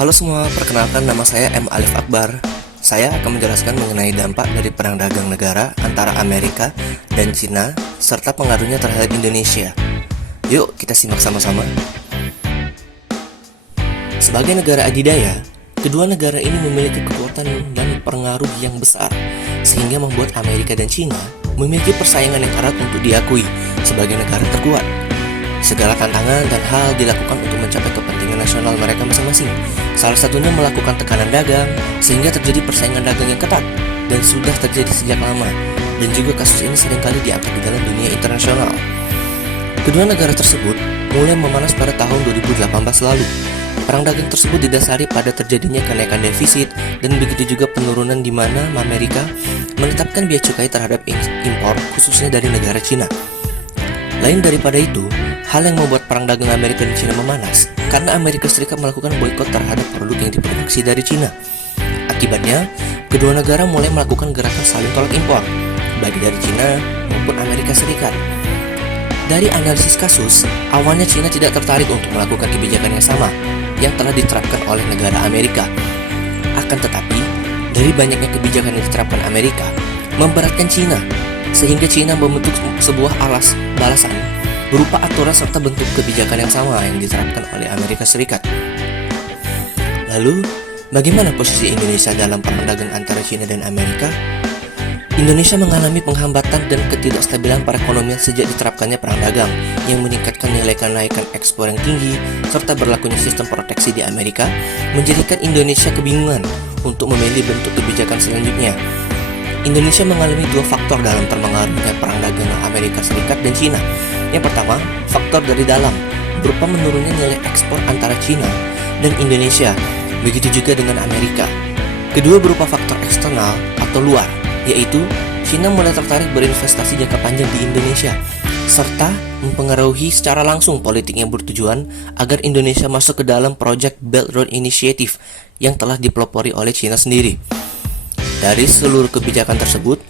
Halo semua, perkenalkan nama saya M. Alif Akbar. Saya akan menjelaskan mengenai dampak dari perang dagang negara antara Amerika dan Cina serta pengaruhnya terhadap Indonesia. Yuk kita simak sama-sama. Sebagai negara adidaya, kedua negara ini memiliki kekuatan dan pengaruh yang besar, sehingga membuat Amerika dan Cina memiliki persaingan yang erat untuk diakui sebagai negara terkuat. Segala tantangan dan hal dilakukan untuk mencapai kepentingan nasional mereka masing-masing. Salah satunya melakukan tekanan dagang, sehingga terjadi persaingan dagang yang ketat dan sudah terjadi sejak lama, dan juga kasus ini seringkali diangkat di dalam dunia internasional. Kedua negara tersebut mulai memanas pada tahun 2018 lalu. Perang dagang tersebut didasari pada terjadinya kenaikan defisit dan begitu juga penurunan di mana Amerika menetapkan bea cukai terhadap impor khususnya dari negara Cina. Lain daripada itu, hal yang membuat perang dagang Amerika dan Cina memanas karena Amerika Serikat melakukan boikot terhadap produk yang diproduksi dari Cina. Akibatnya, kedua negara mulai melakukan gerakan saling tolak impor, baik dari Cina maupun Amerika Serikat. Dari analisis kasus, awalnya Cina tidak tertarik untuk melakukan kebijakan yang sama yang telah diterapkan oleh negara Amerika. Akan tetapi, dari banyaknya kebijakan yang diterapkan Amerika memberatkan Cina, sehingga Cina membentuk sebuah balasan berupa aturan serta bentuk kebijakan yang sama yang diterapkan oleh Amerika Serikat. Lalu, bagaimana posisi Indonesia dalam perang dagang antara Cina dan Amerika? Indonesia mengalami penghambatan dan ketidakstabilan perekonomian sejak diterapkannya perang dagang yang meningkatkan nilai kenaikan ekspor yang tinggi serta berlakunya sistem proteksi di Amerika menjadikan Indonesia kebingungan untuk memilih bentuk kebijakan selanjutnya. Indonesia mengalami dua faktor dalam terpengaruhnya perang dagang Amerika Serikat dan Cina. Yang pertama, faktor dari dalam, berupa menurunnya nilai ekspor antara Cina dan Indonesia, begitu juga dengan Amerika. Kedua berupa faktor eksternal atau luar, yaitu Cina mulai tertarik berinvestasi jangka panjang di Indonesia, serta mempengaruhi secara langsung politik yang bertujuan agar Indonesia masuk ke dalam Project Belt Road Initiative yang telah dipelopori oleh Cina sendiri. Dari seluruh kebijakan tersebut,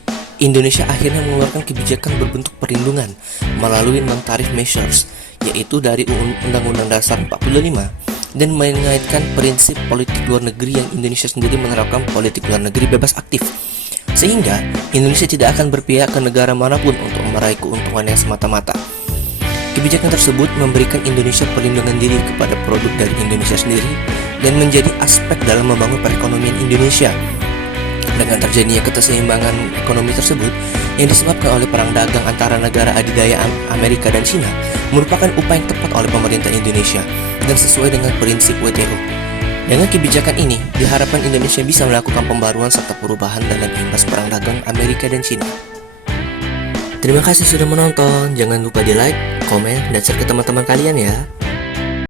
Indonesia akhirnya mengeluarkan kebijakan berbentuk perlindungan melalui non-tarif measures, yaitu dari Undang-Undang Dasar 45, dan mengaitkan prinsip politik luar negeri yang Indonesia sendiri menerapkan politik luar negeri bebas aktif, sehingga Indonesia tidak akan berpihak ke negara manapun untuk meraih keuntungan yang semata-mata. Kebijakan tersebut memberikan Indonesia perlindungan diri kepada produk dari Indonesia sendiri dan menjadi aspek dalam membangun perekonomian Indonesia. Dengan terjadinya keseimbangan ekonomi tersebut yang disebabkan oleh perang dagang antara negara adidaya Amerika dan Cina merupakan upaya yang tepat oleh pemerintah Indonesia dan sesuai dengan prinsip WTO. Dengan kebijakan ini, diharapkan Indonesia bisa melakukan pembaruan serta perubahan dalam imbas perang dagang Amerika dan Cina. Terima kasih sudah menonton, jangan lupa di like, komen, dan share ke teman-teman kalian ya.